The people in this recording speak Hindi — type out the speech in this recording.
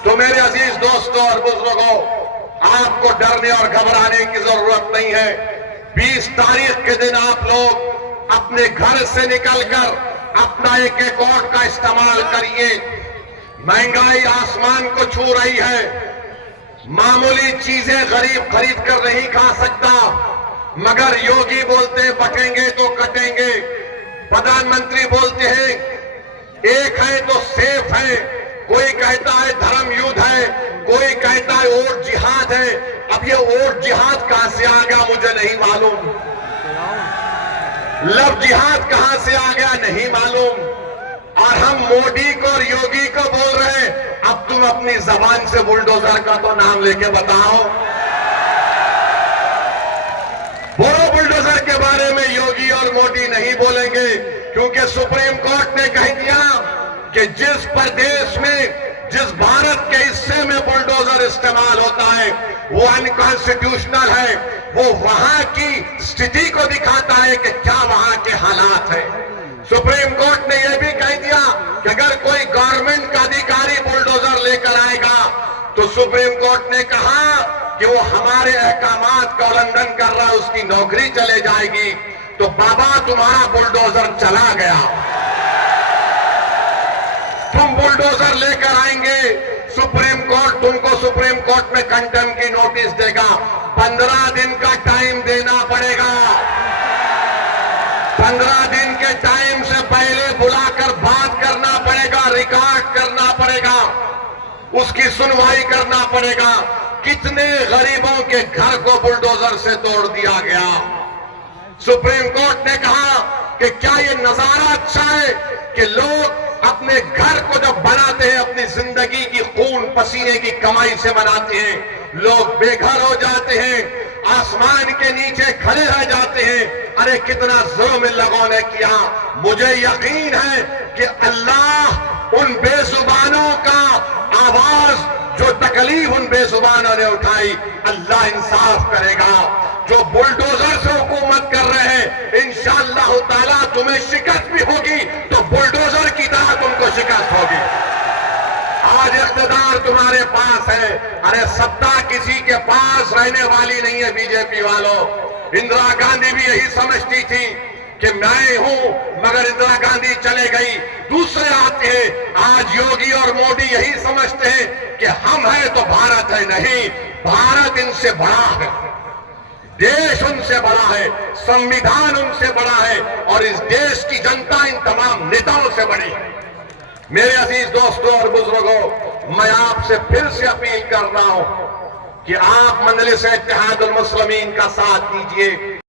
तो मेरे अजीज दोस्तों और बुजुर्गों, आपको डरने और घबराने की जरूरत नहीं है। 20 तारीख के दिन आप लोग अपने घर से निकलकर अपना एक वोट का इस्तेमाल करिए। महंगाई आसमान को छू रही है। मामूली चीजें गरीब खरीद कर नहीं खा सकता, मगर योगी बोलते हैं बटेंगे तो कटेंगे। प्रधानमंत्री बोलते हैं एक है तो सेफ है, कोई कहता है धर्म युद्ध है, कोई कहता है वोट जिहाद है। अब ये वोट जिहाद कहां से आ गया मुझे नहीं मालूम, लव जिहाद कहां से आ गया नहीं मालूम। और हम मोदी को और योगी को बोल रहे हैं, अब तुम अपनी जबान से बुलडोजर का तो नाम लेके बताओ। बोलो बुलडोजर के बारे में योगी और मोदी नहीं बोलेंगे, क्योंकि सुप्रीम कोर्ट ने कह दिया कि जिस प्रदेश में, जिस भारत के हिस्से में बुलडोजर इस्तेमाल होता है वो अनकॉन्स्टिट्यूशनल है। वो वहां की स्थिति को दिखाता है कि क्या वहां के हालात है। सुप्रीम कोर्ट ने यह भी कह दिया कि अगर कोई गवर्नमेंट का अधिकारी बुलडोजर लेकर आएगा तो सुप्रीम कोर्ट ने कहा कि वो हमारे अहकामात का उल्लंघन कर रहा है, उसकी नौकरी चले जाएगी। तो बाबा तुम्हारा बुलडोजर चला गया, तुम बुलडोजर लेकर आएंगे, सुप्रीम कोर्ट तुमको सुप्रीम कोर्ट में कंटेम्प्ट की नोटिस देगा। 15 दिन का टाइम देना पड़ेगा। 15 दिन के टाइम से पहले बुलाकर बात करना पड़ेगा, रिकॉर्ड करना पड़ेगा, उसकी सुनवाई करना पड़ेगा। कितने गरीबों के घर को बुलडोजर से तोड़ दिया गया। सुप्रीम कोर्ट ने कहा कि क्या ये नजारा अच्छा है कि लोग अपने घर को जब बनाते हैं, अपनी जिंदगी की खून पसीने की कमाई से बनाते हैं, लोग बेघर हो जाते हैं, आसमान के नीचे खड़े रह जाते हैं। अरे कितना जुल्म इन लोगों ने किया। मुझे यकीन है कि अल्लाह उन बेजुबानों का आवाज, जो तकलीफ उन बेजुबानों ने उठाई, अल्लाह इंसाफ करेगा। जो बुलडोजर से हुकूमत कर रहे हैं, इंशाअल्लाह ताला तुम्हें शिकस्त भी होगी तो बुलडोजर की तरह तुमको शिकस्त होगी। आज इख्तिदार तुम्हारे पास है, अरे सत्ता किसी के पास रहने वाली नहीं है। बीजेपी वालों, इंदिरा गांधी भी यही समझती थी कि मैं हूं, मगर इंदिरा गांधी चले गई, दूसरे आते हैं। आज योगी और मोदी यही समझते हैं कि हम हैं तो भारत है। नहीं, भारत इनसे बड़ा है, देश उनसे बड़ा है, संविधान उनसे बड़ा है और इस देश की जनता इन तमाम नेताओं से बड़ी है। मेरे अजीज दोस्तों और बुजुर्गों, मैं आपसे फिर से अपील कर रहा हूं कि आप मजलिस इत्तेहादुल मुस्लिमीन का साथ दीजिए।